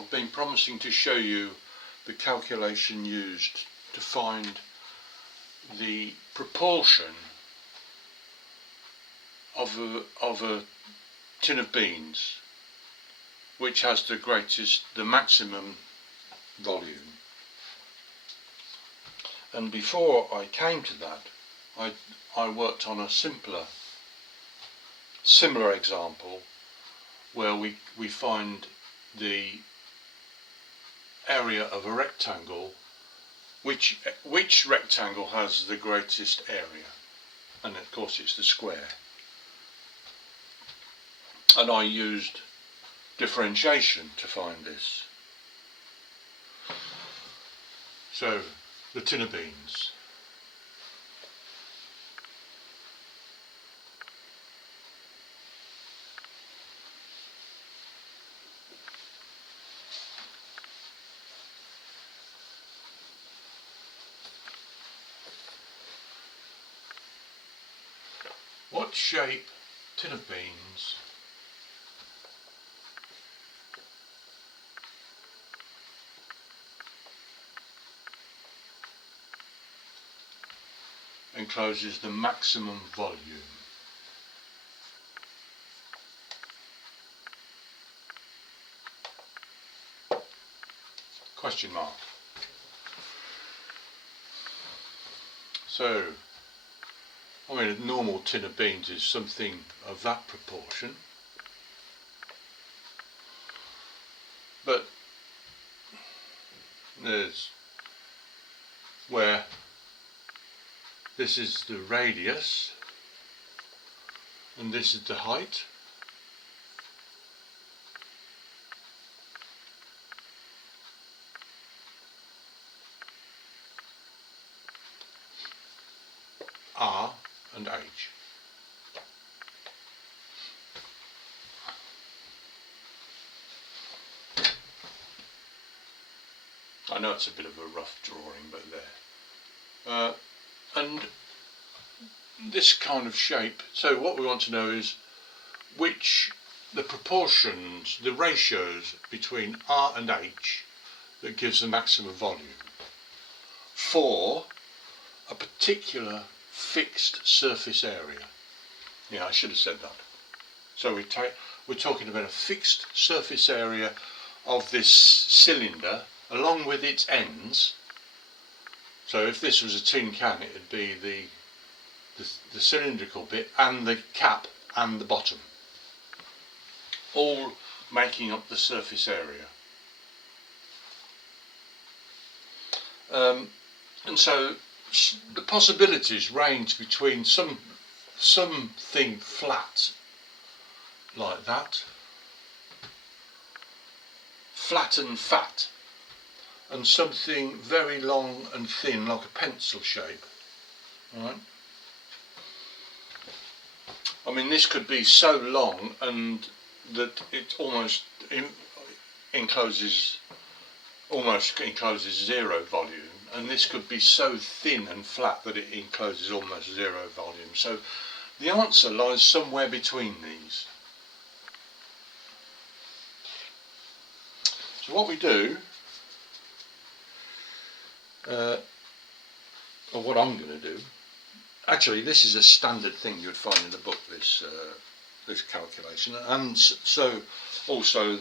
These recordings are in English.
I've been promising to show you the calculation used to find the proportion of a tin of beans which has the maximum volume. And before I came to that, I worked on a similar example where we find the area of a rectangle, which rectangle has the greatest area, and of course it's the square. And I used differentiation to find this. So the tin of beans. What shape tin of beans encloses the maximum volume? Question mark. So, I mean, a normal tin of beans is something of that proportion, but there's where this is the radius and this is the height. R and H. I know it's a bit of a rough drawing, but there. And this kind of shape, so what we want to know is the proportions, the ratios between R and H that gives the maximum volume for a particular fixed surface area. Yeah, I should have said that. So we're talking about a fixed surface area of this cylinder along with its ends. So if this was a tin can, it would be the cylindrical bit and the cap and the bottom, all making up the surface area. And so the possibilities range between something flat like that, flat and fat, and something very long and thin like a pencil shape. Right? I mean, this could be so long and that it almost encloses zero volume, and this could be so thin and flat that it encloses almost zero volume. So the answer lies somewhere between these. So what we do, or what I'm going to do, actually this is a standard thing you'd find in the book, this calculation, and so also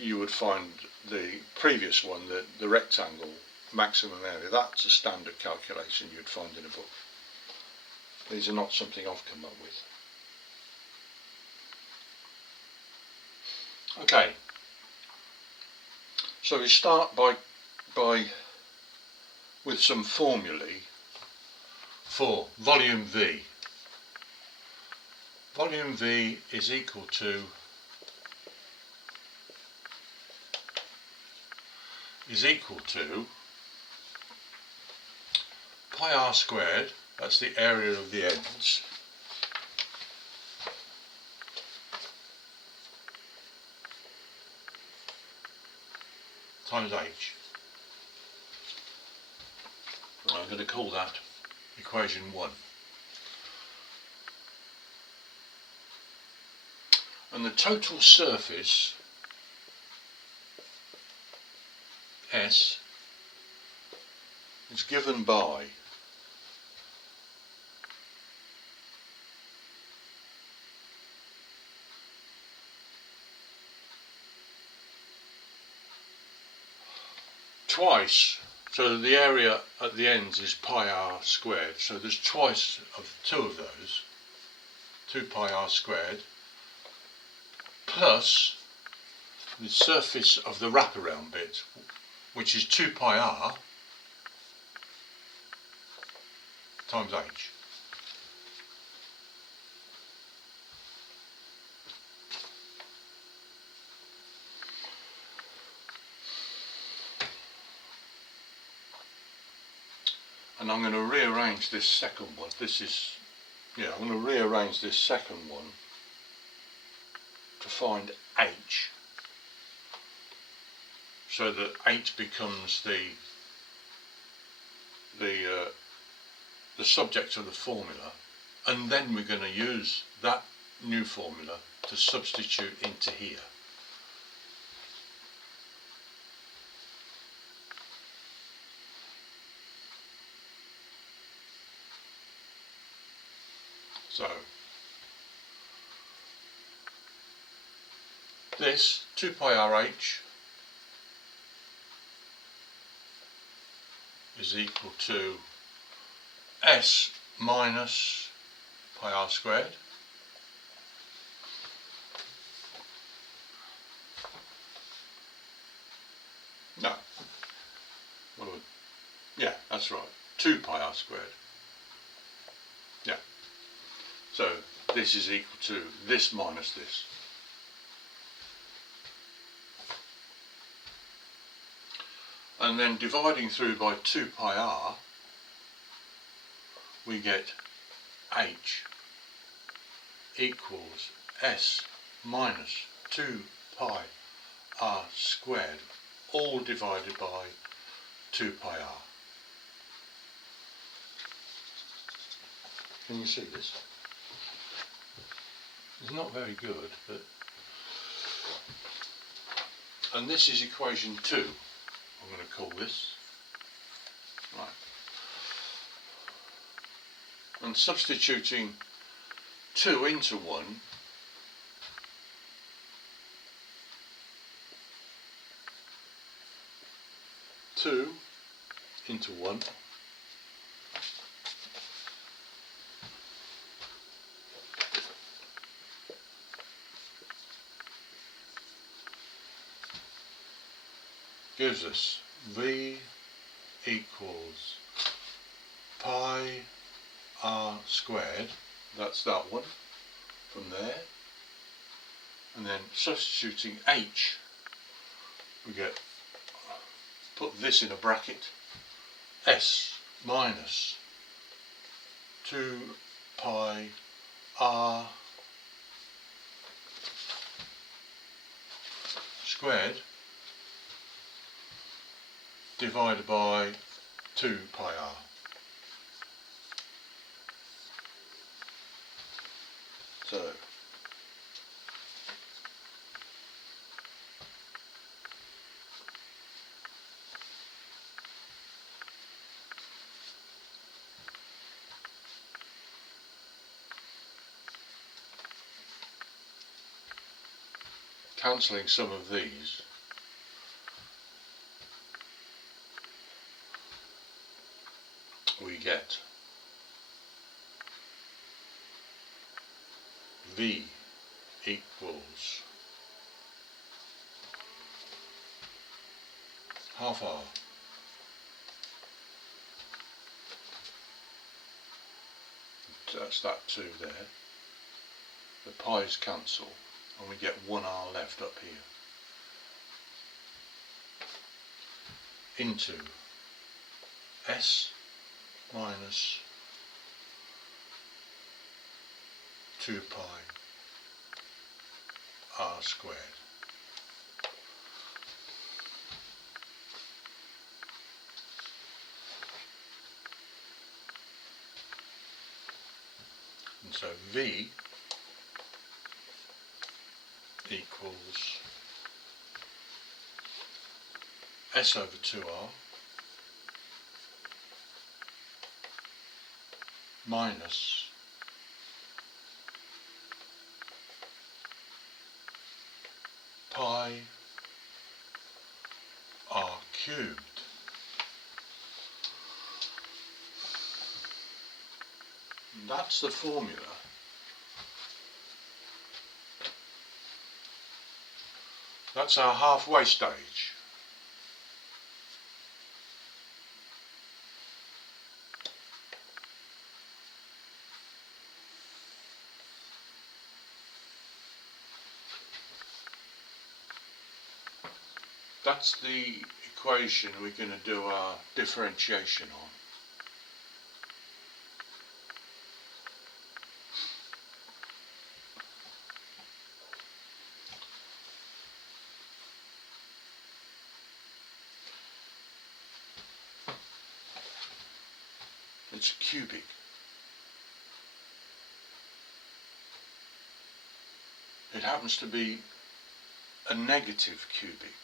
you would find the previous one, the rectangle maximum area. That's a standard calculation you'd find in a book. These are not something I've come up with. Okay, so we start with some formulae for volume V. Volume V is equal to pi r squared, that's the area of the ends, times H. I'm going to call that equation 1. And the total surface S is given by twice, so the area at the ends is pi r squared, so there's twice of two of those, 2 pi r squared, plus the surface of the wraparound bit, which is 2 pi r times h. And I'm going to rearrange this second one. I'm going to rearrange this second one to find h, so that h becomes the subject of the formula, and then we're going to use that new formula to substitute into here. So this 2 pi rh is equal to s minus pi r squared no, yeah, that's right, 2 pi r squared. Yeah, so this is equal to this minus this. And then dividing through by 2 pi r, we get h equals s minus 2 pi r squared, all divided by 2 pi r. Can you see this? It's not very good, but... And this is equation 2, I'm going to call this. Right. And substituting 2 into 1, two into 1, gives us v equals pi r squared, that's that one, from there, and then substituting h, we get, put this in a bracket, s minus 2 pi r squared divided by 2 pi r. So cancelling some of these, we get v equals half r that's that 2 there, the pi's cancel and we get 1r left up here, into s minus 2 pi r squared. And so v equals S over 2r minus pi r cubed. And that's the formula that's our halfway stage. That's the equation we're going to do our differentiation on. It's cubic. It happens to be a negative cubic.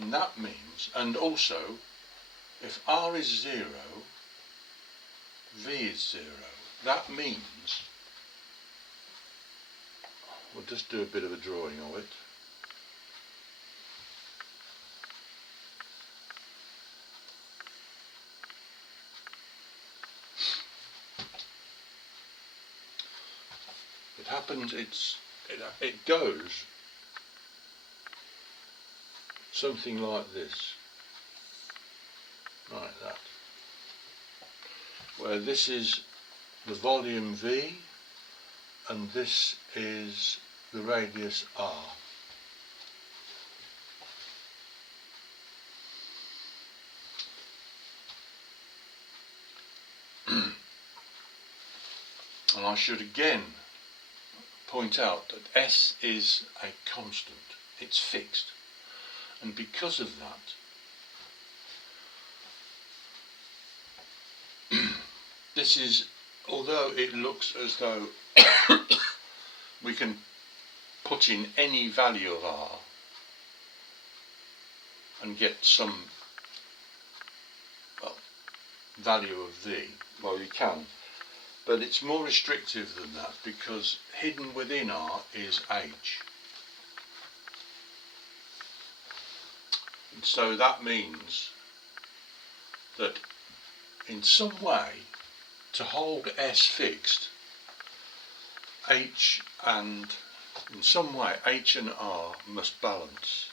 And that means, and also, if r is 0, v is 0. That means, we'll just do a bit of a drawing of it. It happens, it goes something like this, like that, where this is the volume V and this is the radius R. And I should again point out that S is a constant, it's fixed, and because of that this is, although it looks as though we can put in any value of R and get some, well, value of V, well, you can, but it's more restrictive than that because hidden within R is H. And so that means that in some way, to hold S fixed, H and, in some way, H and R must balance.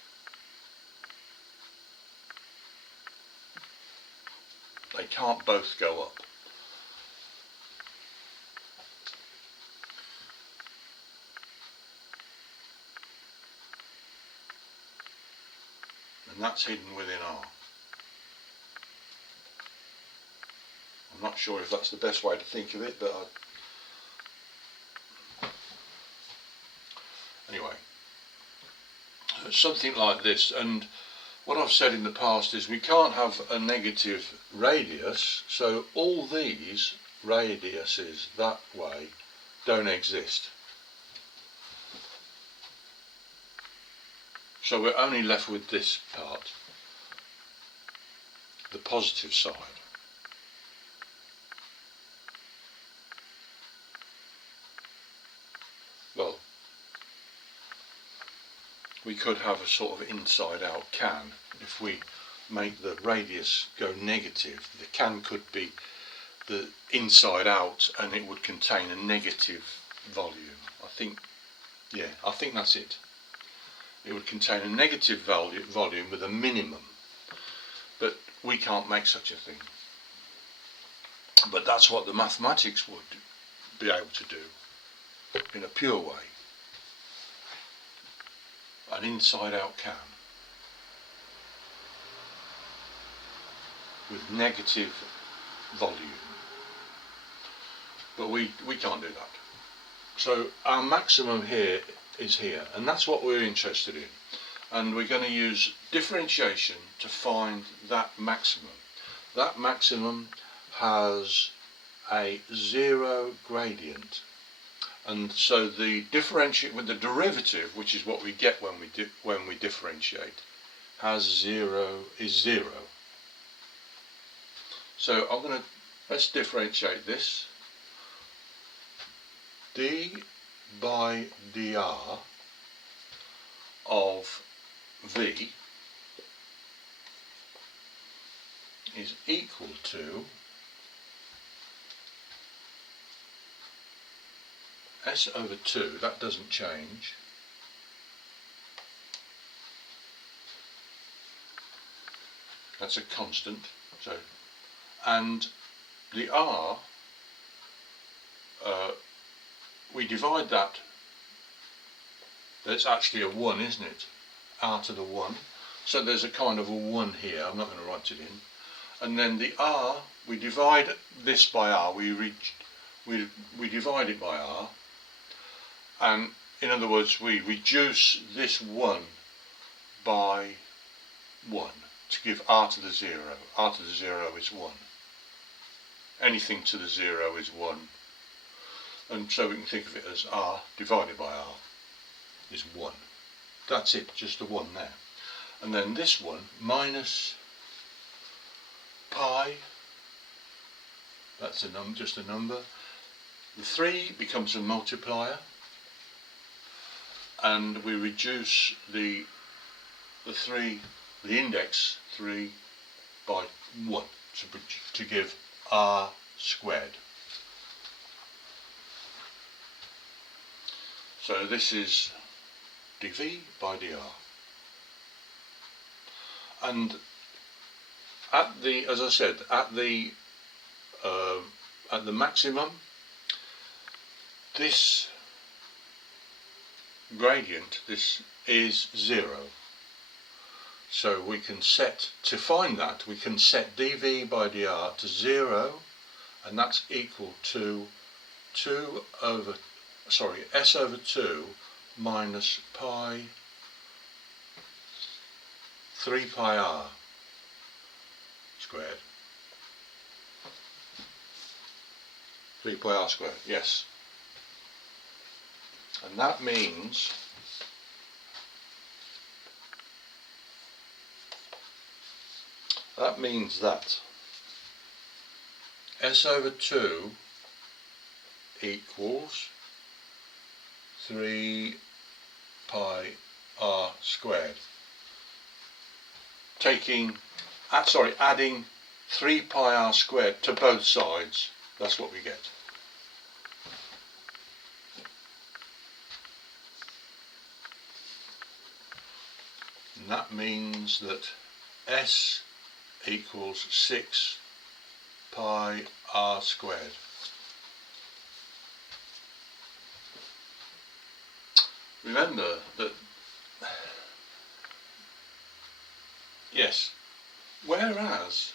They can't both go up. And that's hidden within R. I'm not sure if that's the best way to think of it, but anyway, something like this. And what I've said in the past is we can't have a negative radius, so all these radiuses that way don't exist. So we're only left with this part, the positive side. Well, we could have a sort of inside out can if we make the radius go negative. The can could be the inside out and it would contain a negative volume. I think that's it. It would contain a negative volume with a minimum, but we can't make such a thing. But that's what the mathematics would be able to do in a pure way. An inside out can with negative volume, but we can't do that. So our maximum here is here, and that's what we're interested in, and we're going to use differentiation to find that maximum. That maximum has a zero gradient, and so the differentiate with the derivative, which is what we get when we differentiate, is 0. So let's differentiate this. d by dr of v is equal to s over 2, that doesn't change, that's a constant, so, and the r, we divide that, that's actually a 1, isn't it? R to the 1, so there's a kind of a 1 here, I'm not going to write it in, and then the r, we divide this by r, we divide it by r, and in other words we reduce this 1 by 1 to give r to the 0. R to the 0 is 1. Anything to the 0 is 1. And so we can think of it as r divided by r is 1. That's it, just the 1 there. And then this one minus pi, that's a number, just a number. The 3 becomes a multiplier, and we reduce the index 3 by 1 to give r squared. So this is dv by dr. And as I said, at the maximum, this gradient, this is 0. So we can set, to find that, we can set dv by dr to 0, and that's equal to s over 2 minus pi 3 pi r squared. 3 pi r squared, yes. And that means that s over 2 equals 3 pi r squared. Adding 3 pi r squared to both sides, that's what we get. And that means that s equals 6 pi r squared. Remember that, yes, whereas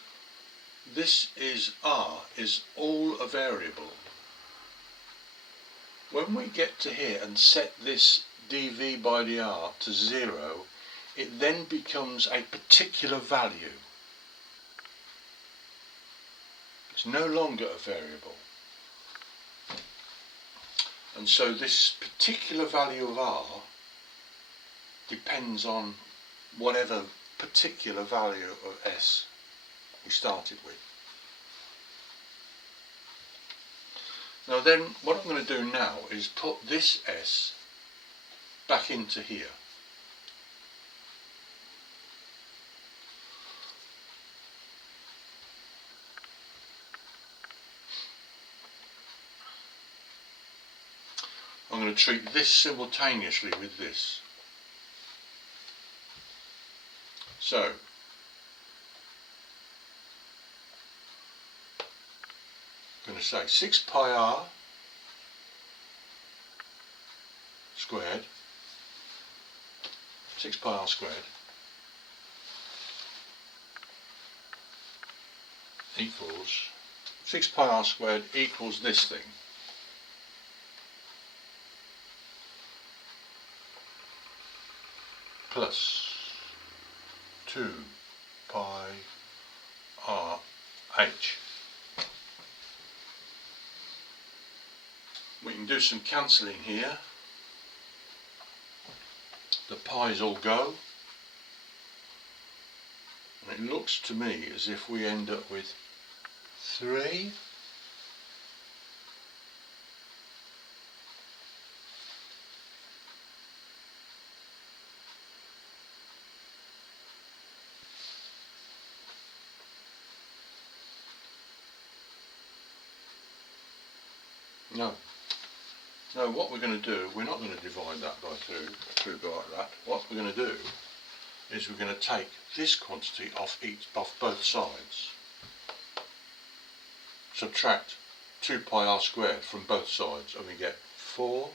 this is r is all a variable, when we get to here and set this dv by dr to 0, it then becomes a particular value. It's no longer a variable. And so this particular value of r depends on whatever particular value of s we started with. Now then, what I'm going to do now is put this s back into here. I'm going to treat this simultaneously with this. So, I'm going to say 6 pi r squared, 6 pi r squared equals, 6 pi r squared equals this thing. Plus 2 pi r h. We can do some cancelling here. The pi's all go. It looks to me as if we end up with 3. No. No, what we're going to do, we're not going to divide that by 2 like that. What we're going to do is we're going to take this quantity off both sides. Subtract 2 pi r squared from both sides and we get 4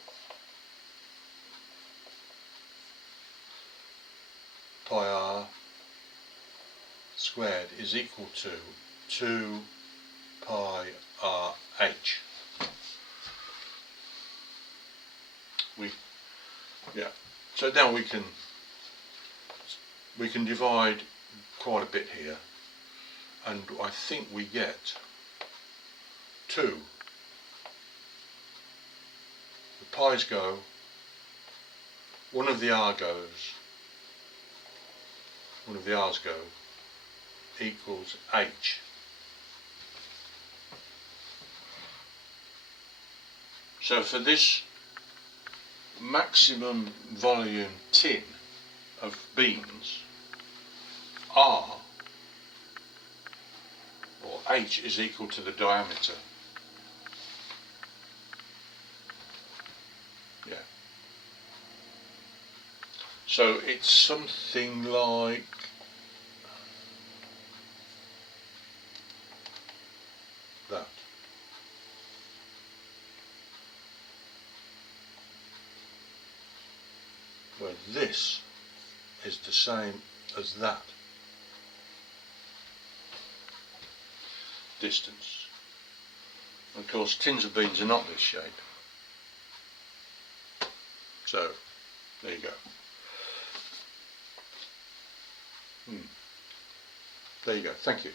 pi r squared is equal to 2 pi r h. So now we can divide quite a bit here, and I think we get 2. The pi's go, one of the r's go, equals h. So for this maximum volume tin of beans, R or H is equal to the diameter. Yeah. So it's something like that. Where this is the same as that distance. Of course, tins of beans are not this shape. So, there you go. There you go. Thank you.